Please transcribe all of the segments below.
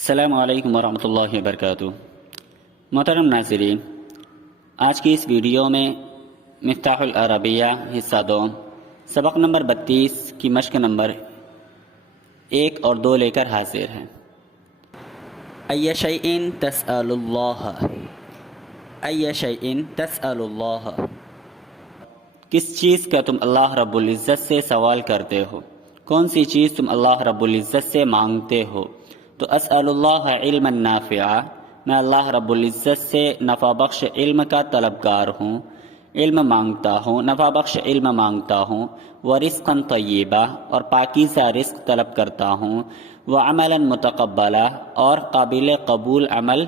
السلام علیکم ورحمۃ اللہ وبرکاتہ۔ محترم ناظرین، آج کی اس ویڈیو میں مفتاح العربیہ حصہ 2 سبق نمبر 32 کی مشق نمبر 1 اور 2 لے کر حاضر ہیں۔ ای شیء تسأل اللہ، ای شیء تسأل اللہ، کس چیز کا تم اللہ رب العزت سے سوال کرتے ہو؟ کون سی چیز تم اللہ رب العزت سے مانگتے ہو؟ تو اسأل اللہ علما نافعا، میں اللہ رب العزت سے نفع بخش علم کا طلبگار ہوں، علم مانگتا ہوں، نفع بخش علم مانگتا ہوں۔ ورزقا طیبا، اور پاکیزہ رزق طلب کرتا ہوں۔ وعملا متقبلا، اور قابل قبول عمل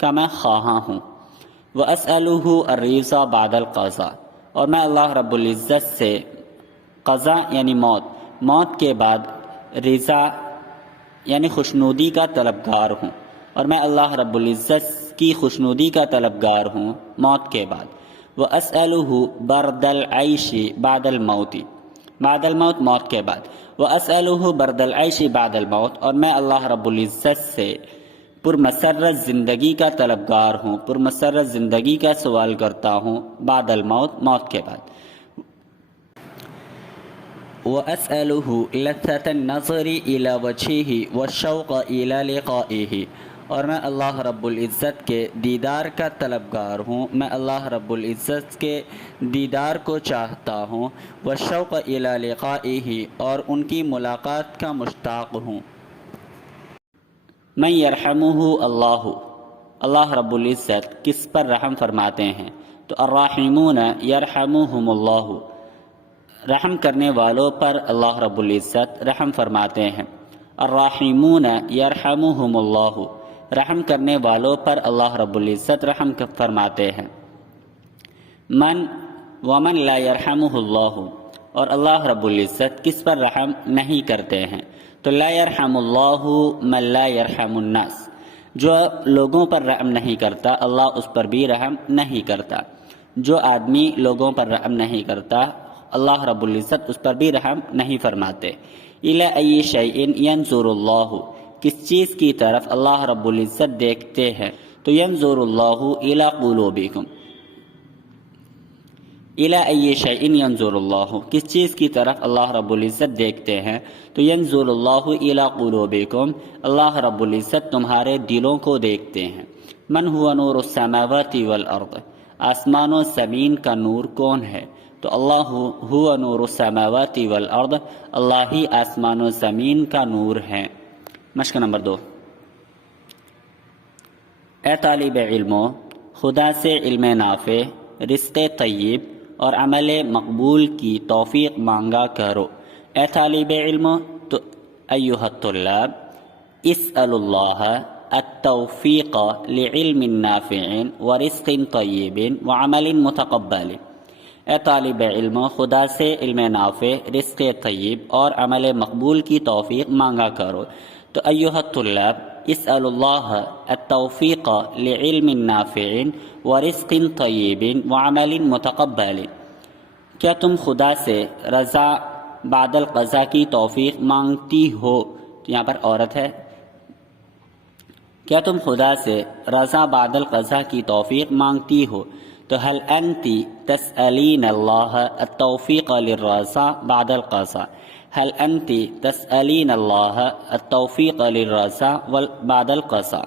کا میں خواہاں ہوں۔ واسألہ الرضا بعد القضاء، اور میں اللہ رب العزت سے قضا یعنی موت کے بعد رضا یعنی خوشنودی کا طلبگار ہوں، اور میں اللہ رب العزت کی خوشنودی کا طلبگار ہوں موت کے بعد۔ واسألہ برد العیش بعد الموت، بعد الموت موت کے بعد۔ واسألہ برد العیش بعد الموت، اور میں اللہ رب العزت سے پرمسرت زندگی کا طلبگار ہوں، پرمسرت زندگی کا سوال کرتا ہوں بعد الموت موت کے بعد۔ وَأَسْأَلُهُ لَذَّةَ النَّظْرِ إِلَى وَجْهِهِ وَالشَّوْقَ إِلَى لِقَائِهِ، اور میں اللہ رب العزت کے دیدار کا طلبگار ہوں، میں اللہ رب العزت کے دیدار کو چاہتا ہوں۔ وَالشَّوْقَ إِلَى لِقَائِهِ، اور ان کی ملاقات کا مشتاق ہوں۔ من یرحمہ اللہ، اللہ رب العزت کس پر رحم فرماتے ہیں؟ تو الراحمون یرحمہم اللہ، رحم کرنے والوں پر اللہ رب العزت رحم فرماتے ہیں۔ الراحمون یرحمہم اللہ، رحم کرنے والوں پر اللہ رب العزت رحم فرماتے ہیں۔ ومن لا یرحمہ اللہ، اور اللہ رب العزت کس پر رحم نہیں کرتے ہیں؟ تو لا یرحم اللہ من لا یرحم الناس، جو لوگوں پر رحم نہیں کرتا اللہ اس پر بھی رحم نہیں کرتا۔ جو آدمی لوگوں پر رحم نہیں کرتا اللہ رب العزت اس پر بھی رحم نہیں فرماتے۔ الی ای شیء ینظر اللہ، کس چیز کی طرف اللہ رب العزت دیکھتے ہیں؟ تو ینظر اللہ الی قلوبکم، الی ای شیء ینظر اللہ، کس چیز کی طرف اللہ رب العزت دیکھتے ہیں؟ تو ینظر اللہ الی قلوبکم، اللہ رب العزت تمہارے دلوں کو دیکھتے ہیں۔ من هو نور السماوات والارض، آسمان و زمین کا نور کون ہے؟ تو اللہ ہوا نور السماوات والارض، اللہ ہی آسمان و زمین کا نور ہے۔ مشق نمبر 2۔ اے طالب علمو، خدا سے علم نافع، رزق طیب اور عمل مقبول کی توفیق مانگا کرو۔ اے طالب علمو، تو ایھا الطلاب اسألوا اللہ التوفیق لعلم نافع ورزق طیب وعمل متقبل۔ اے طالب علم، خدا سے علم نافع، رزق طیب اور عمل مقبول کی توفیق مانگا کرو۔ تو ایھا الطلاب اسألوا اللہ التوفیق لعلم نافع ورزق طیب وعمل متقبل، کیا تم خدا سے رضا بعد القضاء کی توفیق مانگتی ہو؟ یہاں پر عورت ہے۔ کیا تم خدا سے رضا بعد القضاء کی توفیق مانگتی ہو؟ تو هل انت تسألین اللہ التوفیق للرضا بعد القضاء، هل انت تسألین اللہ التوفیق للرضا بعد القضاء۔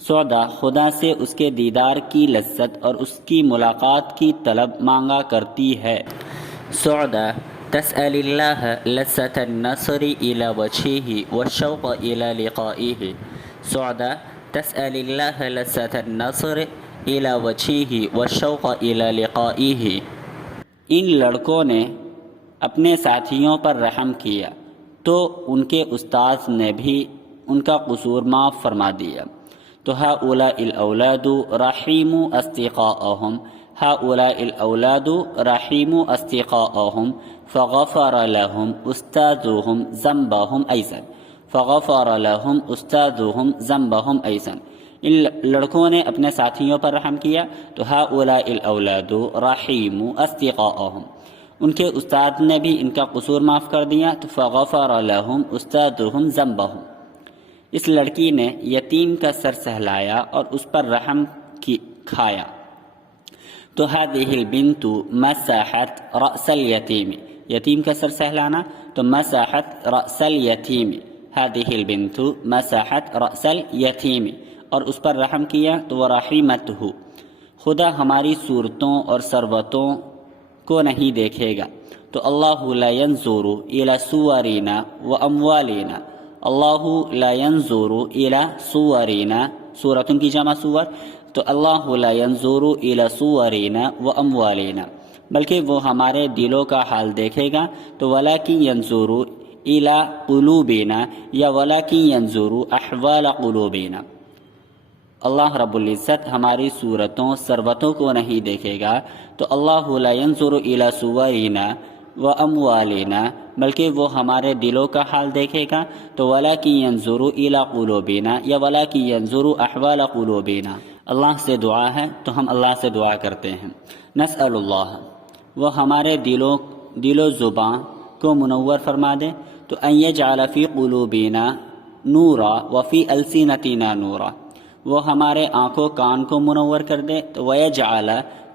سعدہ خدا سے اس کے دیدار کی لذت اور اس کی ملاقات کی طلب مانگا کرتی ہے۔ سعدہ تسأل اللہ لذت النصر إلى وجهه والشوق إلى لقائه، سعدہ تسأل اللہ لذت النصر إلى وجهه والشوق إلى لقائه۔ ان لڑکوں نے اپنے ساتھیوں پر رحم کیا تو ان کے استاذ نے بھی ان کا قصور معاف فرما دیا۔ تو هؤلاء الأولاد رحموا أصدقاءهم، هؤلاء الأولاد رحموا أصدقاءهم فغفر لهم أستاذهم ذنبهم أيضا، فغفر لهم أستاذهم ذنبهم أيضا۔ ان لڑکوں نے اپنے ساتھیوں پر رحم کیا تو هؤلاء الاولاد رحموا اصدقاءهم، ان کے استاد نے بھی ان کا قصور معاف کر دیا تو فغفر لهم استاذهم ذنبهم، اس لڑکی نے یتیم کا سر سہلایا اور اس پر رحم کھایا تو هذه البنت مسحت رأس اليتیم، یتیم کا سر سہلانا تو مسحت رأس الیتیم، هذه البنت مسحت رأس الیتیم، اور اس پر رحم کیا تو ورحمته، خدا ہماری صورتوں اور ثروتوں کو نہیں دیکھے گا تو اللہ لا ينظر الى صورنا واموالنا، اللہ لا ينظر الى صورنا، صورتوں کی جمع صور، تو اللہ لا ينظر الى صورنا واموالنا، بلکہ وہ ہمارے دلوں کا حال دیکھے گا تو ولکن ينظر الى قلوبنا یا ولکن ينظر احوال قلوبنا، اللہ رب العزت ہماری صورتوں ثروتوں کو نہیں دیکھے گا تو اللہ لا ينظر الى صورنا واموالنا، بلکہ وہ ہمارے دلوں کا حال دیکھے گا تو ولکن ينظر الى قلوبنا یا ولکن ينظر احوال قلوبنا۔ اللہ سے دعا ہے تو ہم اللہ سے دعا کرتے ہیں، نسأل اللہ، وہ ہمارے دل و زباں کو منور فرما دے تو ان یجعل فی قلوبنا نورا وفی السنتنا نورا، وہ ہمارے آنکھوں کان کو منور کر دے تو ویجعل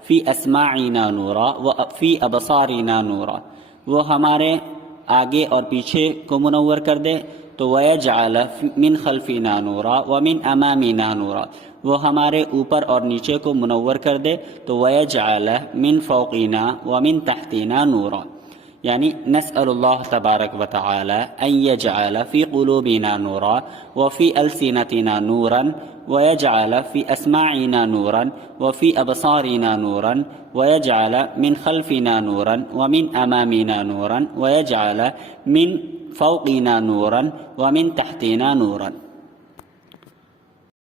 فی اسماعنا نورا وفی ابصارنا نورا، وہ ہمارے آگے اور پیچھے کو منور کر دے تو ویجعل من خلفنا نورا ومن امامنا نورا، وہ ہمارے اوپر اور نیچے کو منور کر دے تو ویجعل من فوقنا ومن تحتنا نورا، یعنی نسأل اللہ تبارک و تعالی ان یجعل فی قلوبنا نورا وفی السنتنا نورا ویجعل فی اسماعنا نورا وفی ابصارنا نورا ویجعل من خلفنا نورا ومن امامنا نورا ویجعل من فوقنا نورا ومن تحتنا نورا۔